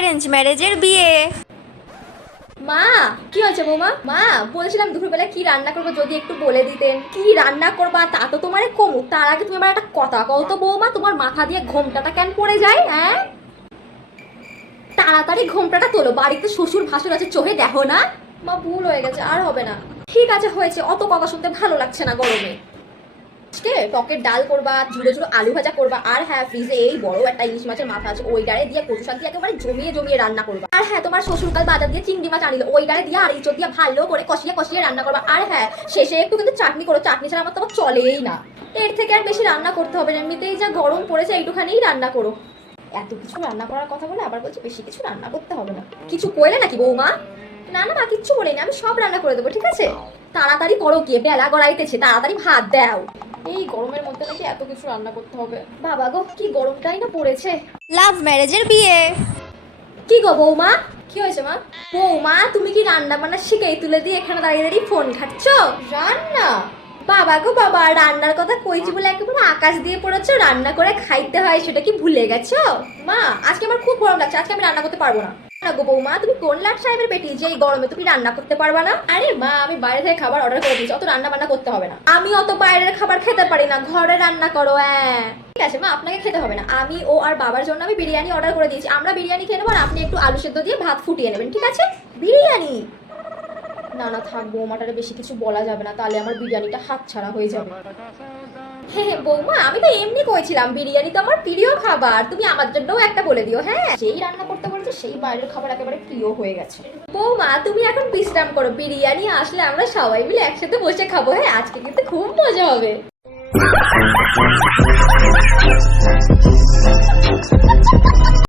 Arrange ম্যারেজের বিয়ে। মা, কি হয়েছে বৌমা? মা, বলছিলাম দুপুরবেলা কি রান্না করব যদি একটু বলে দিতেন। কি রান্না করবা? তা তো তোমার কমুক তার আগে তুমি আমার একটা কথা কও তো বৌমা, তোমার মাথা দিয়ে ঘোমটাটা কেন পড়ে যায় হ্যাঁ? তাড়াতাড়ি ঘোমটাটা তোলো। বাড়িতে শ্বশুর ভাসুর আছে, চোখে দেখো না। মা, ভুল হয়ে গেছে, আর হবে না। ঠিক আছে, হয়েছে। অত কথা শুনতে ভালো লাগছে না গরমে। আজকে টকের ডাল করবা, ঝুড়ো ঝুড়ো আলু ভাজা করবা, আর হ্যাঁ ফ্রিজে এই বড় একটা ইলিশ মাছের মাথা আছে ওই ডালে দিয়ে কচু শাক দিয়ে একেবারে জমিয়ে জমিয়ে রান্না করবা। আর হ্যাঁ তোমার শ্বশুরকাল বাজার দিয়ে চিংড়ি মাছ আনিল ওই ডালে দিয়ে আর দিয়ে ভালো করে কষিয়ে কষিয়ে রান্না করবা। আর হ্যাঁ শেষে একটু কিন্তু চাটনি করো, চাটনি ছাড়া আমার তোমার চলেই না। এর থেকে আর বেশি রান্না করতে হবে না, এমনিতেই যা গরম পড়েছে এইটুখানেই রান্না করো। এত কিছু রান্না করার কথা বলে আবার বলছি বেশি কিছু রান্না করতে হবে না। কিছু কইলে নাকি বৌমা? না না মা কিচ্ছু বলিনি আমি সব রান্না করে দেবো, ঠিক আছে? তাড়াতাড়ি করো গিয়ে, বেলা গড়াইতেছে, তাড়াতাড়ি ভাত দাও। এই গরমের মধ্যে নাকি এত কিছু রান্না করতে হবে। বাবা গো কি গরমটাই না পড়েছে। লাভ ম্যারেজের বিয়ে। কি গো বৌমা? কি হয়েছে মা? বৌমা তুমি কি রান্না বান্না শিখেই তুলে দিয়ে এখানে দাঁড়িয়ে দাঁড়িয়ে ফোন খাচ্ছ রান্না? বাবা গো বাবা রান্নার কথা কইছি বলে একেবারে আকাশ দিয়ে পড়েছো রান্না করে খাইতে হয় সেটা কি ভুলে গেছো? মা আজকে আমার খুব গরম লাগছে আজকে আমি রান্না করতে পারব না। গো বৌমা তুমি কোন লাট সাহেবের বেটি যে এই গরমে তুমি রান্না করতে পারবা না? আরে মা আমি বাইরে থেকে খাবার অর্ডার করে দিয়েছি অত রান্না বান্না করতে হবে না। আমি অত বাইরের খাবার খেতে পারি না ঘরে রান্না করো হ্যাঁ ঠিক আছে মা আপনাকে খেতে হবে না। আমি ও আর বাবার জন্য আমি বিরিয়ানি অর্ডার করে দিয়েছি। আমরা বিরিয়ানি খেয়ে নেব আর আপনি একটু আলু সেদ্ধ দিয়ে ভাত ফুটিয়ে নেবেন ঠিক আছে। বিরিয়ানি! না না থাক বৌমাটারে বেশি কিছু বলা যাবে না তাহলে আমার বিরিয়ানিটা হাত ছাড়া হয়ে যাবে। হ্যাঁ হ্যাঁ, বৌমা আমি তো এমনি কইছিলাম বিরিয়ানি তো আমার প্রিয় খাবার তুমি আমার জন্যও একটা বলে দিও হ্যাঁ? যেই রান্না করতে বলছে সেই বাইরের খাবার একেবারে প্রিয় হয়ে গেছে। বৌমা তুমি এখন বিশ্রাম করো বিরিয়ানি আসলে আমরা সবাই মিলে একসাথে বসে খাব হ্যাঁ? আজকে কিন্তু খুব মজা হবে।